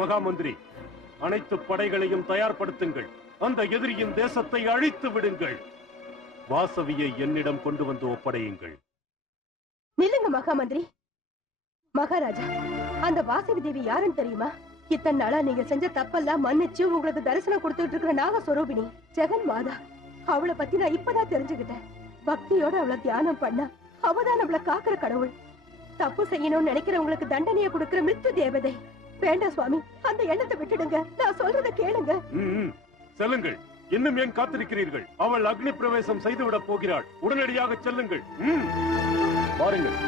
மகாமந்திரி, அனைத்து படைகளையும் தயார்படுத்துங்கள். அந்த எதிரியின் தேசத்தை அழித்து விடுங்கள். வாசவியை என்னிடம் கொண்டு வந்து ஒப்படையுங்கள். நில்லுங்க மகாமந்திரி. மகாராஜா, அந்த வாசவி தேவி யாருன்னு தெரியுமா? இத்தனை நாளா நீங்க செஞ்ச தப்பெல்லாம் மன்னிச்சு உங்களுக்கு தரிசனம் கொடுத்துட்டு இருக்கிற நாகஸ்வரூபிணி ஜெகன் மாதா. அவளை பத்தி நான் இப்பதான் தெரிஞ்சுக்கிட்டேன். பக்தியோட அவளை தியானம் பண்ணா அவதான் நம்மள காக்கிற கடவுள். தப்பு செய்யணும்னு நினைக்கிறவங்களுக்கு தண்டனையை கொடுக்கிற மித்து தேவதை. வேண்டாம் சுவாமி, அந்த எண்ணத்தை விட்டுடுங்க. நான் சொல்றத கேளுங்க. செல்லுங்கள். இன்னும் ஏன் காத்திருக்கிறீர்கள்? அவள் அக்னி பிரவேசம் செய்துவிட போகிறாள். உடனடியாக செல்லுங்கள். பாருங்கள்.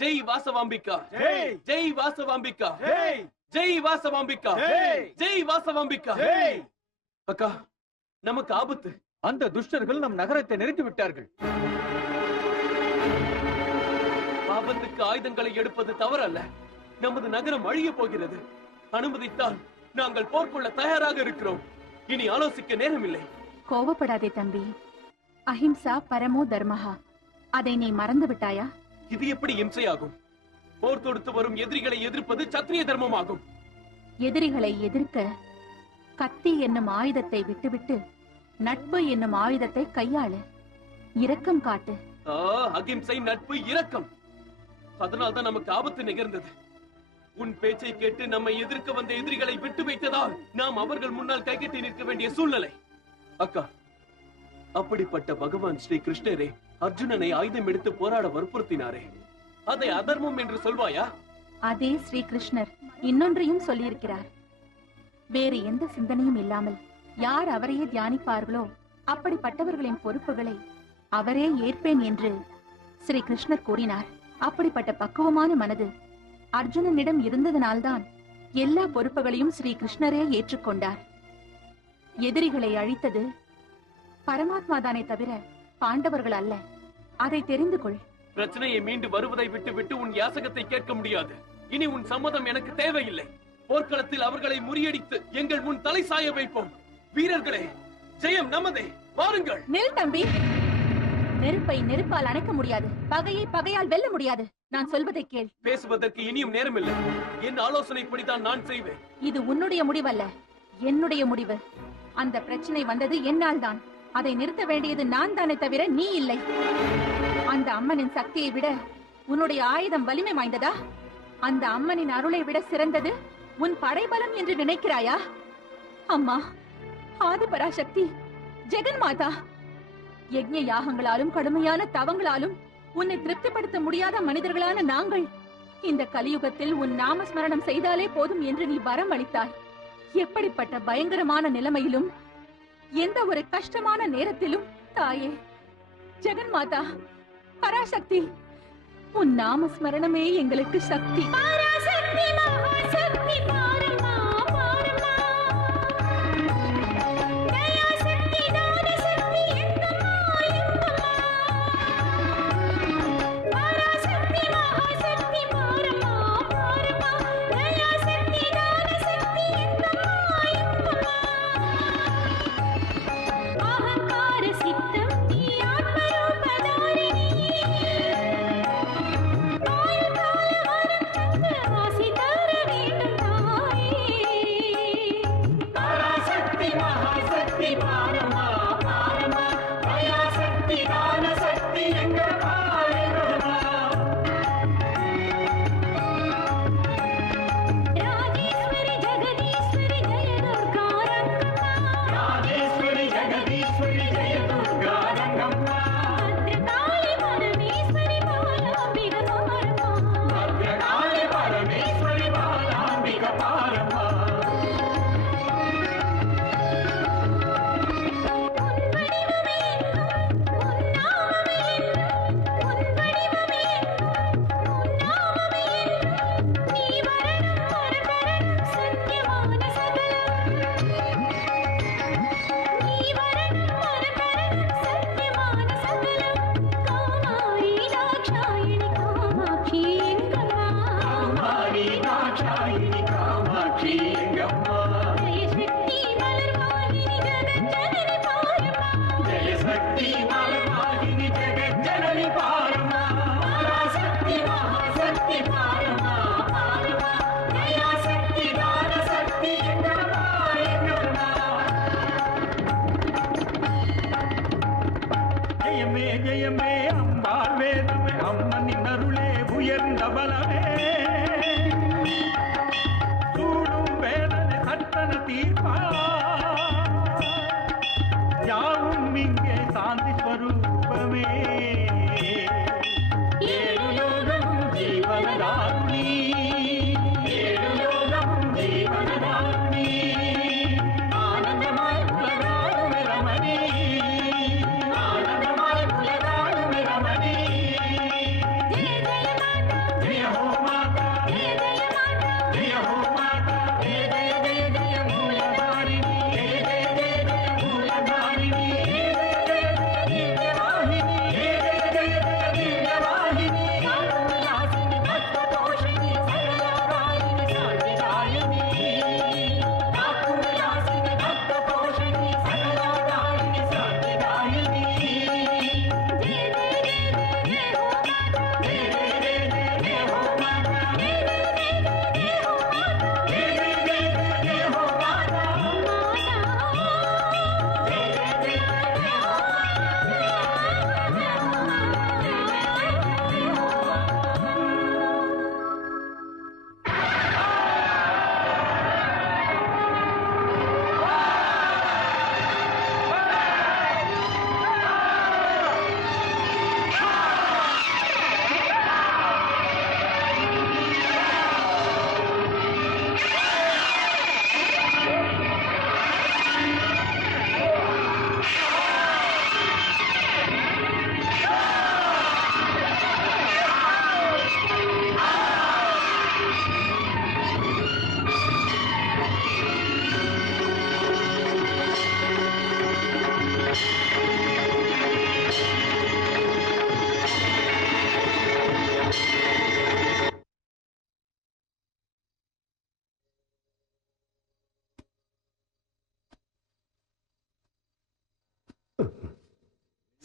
ஜெய் வாசவாம்பிகா, ஜெய் வாசவாம்பிகா, ஜெய் வாசவாம்பிகா, ஜெய் வாசவாம்பிகா. அக்கா, நமக்கு ஆபத்து. அந்த துஷ்டர்கள் நம் நகரத்தை நிறுத்தி விட்டார்கள். ஆபத்துக்கு ஆயுதங்களை எடுப்பது தவறல்ல. நமது நகரம் அழிய போகிறது. அனுமதித்தால் நாங்கள் போர்க்கொள்ள தயாராக இருக்கிறோம். இனி ஆலோசிக்க நேரமில்லை. கோபப்படாதே தம்பி. அஹிம்சா பரமோ தர்மஹா. அதை நீ மறந்து விட்டாயா? இது எப்படி இம்சையாகும்? போர் தொடுத்து வரும் எதிரிகளை எதிர்ப்பது சத்திரிய தர்மமாகும். எதிரிகளை எதிர்க்க கத்தி என்னும் ஆயுதத்தை விட்டுவிட்டு நட்பு என்னும் ஆயுதத்தை கையாளு. இரக்கம் காட்டு. அகிம்சை, நட்பு, இரக்கம். அதனால்தான் நமக்கு ஆபத்து நிகழ்ந்தது. உன் பேச்சை கேட்டு நம்மை எதிர்க்க வந்த எதிரிகளை விட்டு வைத்ததால் நாம் அவர்கள் முன்னால் கைகட்டி நிற்க வேண்டிய சூழ்நிலை. அக்கா, அப்படிப்பட்ட பகவான் ஸ்ரீ கிருஷ்ணரே அர்ஜுனனை ஆயுதம் எடுத்து போராட வற்புறுத்தினாரே, அதை அதர்மம் என்று சொல்வாயா? அதே ஸ்ரீ கிருஷ்ணர் இன்னொன்றையும் சொல்லியிருக்கிறார். வேறு எந்த சிந்தனையும் இல்லாமல் யார் அவரையே தியானிப்பார்களோ அப்படிப்பட்டவர்களின் பொறுப்புகளை அவரே ஏற்பேன் என்று ஸ்ரீ கிருஷ்ணர் கூறினார். அப்படிப்பட்ட பக்குவமான மனது அர்ஜுனனிடம் இருந்ததனால்தான் எல்லா பொறுப்புகளையும் ஸ்ரீ கிருஷ்ணரே ஏற்றுக்கொண்டார். எதிரிகளை அழித்தது பரமாத்மா தானே தவிர பாண்டவர்கள் அல்ல. அதை தெரிந்து கொள். பிரச்சனையை மீண்டு வருவதை விட்டு விட்டு உன் யாசகத்தை கேட்க முடியாது. இனி உன் சம்மதம் எனக்கு தேவையில்லை. போர்க்களத்தில் அவர்களை முறியடித்து எங்கள் முன் தலை சாய வைப்போம். வீரர்களே, ஜெயம் நமதே. வாருங்கள். நெல் தம்பி. நெருப்பை நெருப்பால் அணைக்க முடியாது, பகையை பகையால் வெல்ல முடியாது. நான் சொல்வதை கேள். பேசுவதற்கு இனியும் நேரமில்லை. என் ஆலோசனைப்படிதான் நான் செய்வேன். இது உன்னுடைய முடிவல்ல, என்னுடைய முடிவு. அந்த பிரச்சனை வந்தது என்னால் தான். அதை நிறுத்த வேண்டியது நான் தானே தவிர நீ இல்லை. அந்த அம்மனின் சக்தியை விட உன்னுடைய ஆயுதம் வலிமை வாய்ந்ததா? அந்த அம்மனின் அருளை விட சிறந்தது உன் படைபலம் என்று நினைக்கிறாயா? அம்மா, ஆதிபராசக்தி, ஜெகன் மாதா, யஜ்ஞ யாகங்களாலும் கடுமையான தவங்களாலும் உன்னை திருப்திப்படுத்த முடியாத மனிதர்களான நாங்கள் இந்த கலியுகத்தில் உன் நாமஸ்மரணம் செய்தாலே போதும் என்று நீ வரம் அளித்தாய். எப்படிப்பட்ட பயங்கரமான நிலைமையிலும் எந்த ஒரு கஷ்டமான நேரத்திலும் தாயே, ஜெகன் மாதா, பராசக்தி, உன் நாமஸ்மரணமே எங்களுக்கு சக்தி. பராசக்தி, மகாசக்தி, பாரம்மா, பாரம்மா. தயாசக்தி, தானசக்தி, எங்கம்மா, எங்கம்மா. பராசக்தி, மகாசக்தி, பாரம்மா, பாரம்மா. தயாசக்தி, தானசக்தி, எங்கம்மா, எங்கம்மா. அகங்கார சித்தம் நீ ஆத்மரூபதாரிணி. ஆயுள் கால வரம் தந்து ஆசி தர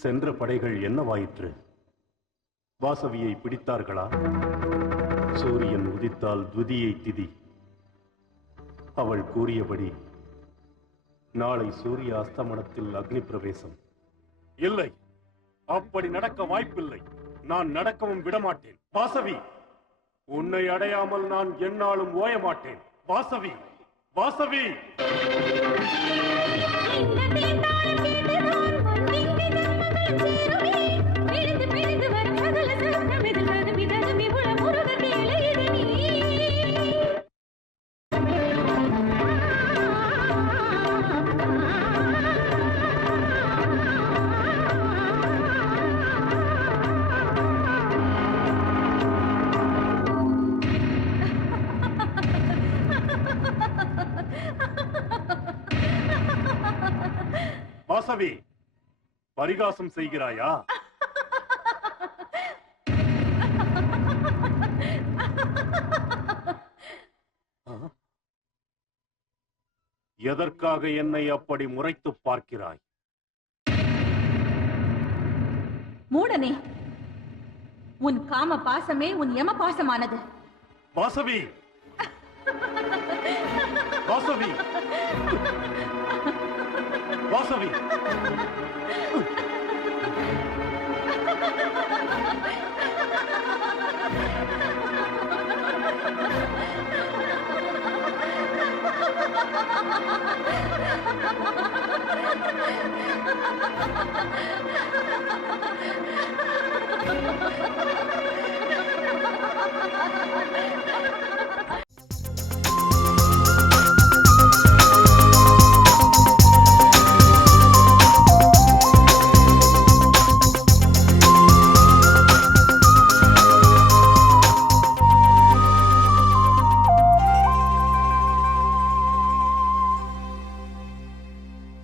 சென்ற படைகள் என்னவாயிற்று? வாசவியை பிடித்தார்களா? சூரியன் உதித்தால் துதியை திதி. அவள் கூறியபடி நாளை சூரிய அஸ்தமனத்தில் அக்னி பிரவேசம். இல்லை, அப்படி நடக்க வாய்ப்பில்லை. நான் நடக்கவும் விடமாட்டேன். வாசவி, உன்னை அடையாமல் நான் எந்நாளும் ஓய மாட்டேன். வாசவி, வாசவி! வாசவி, பரிகாசம் செய்கிறாயா? எதற்காக என்னை அப்படி முறைத்து பார்க்கிறாய்? மூடனே, உன் காம பாசமே உன் யம பாசமானது. வாசவி, வாசவி, வாசவி!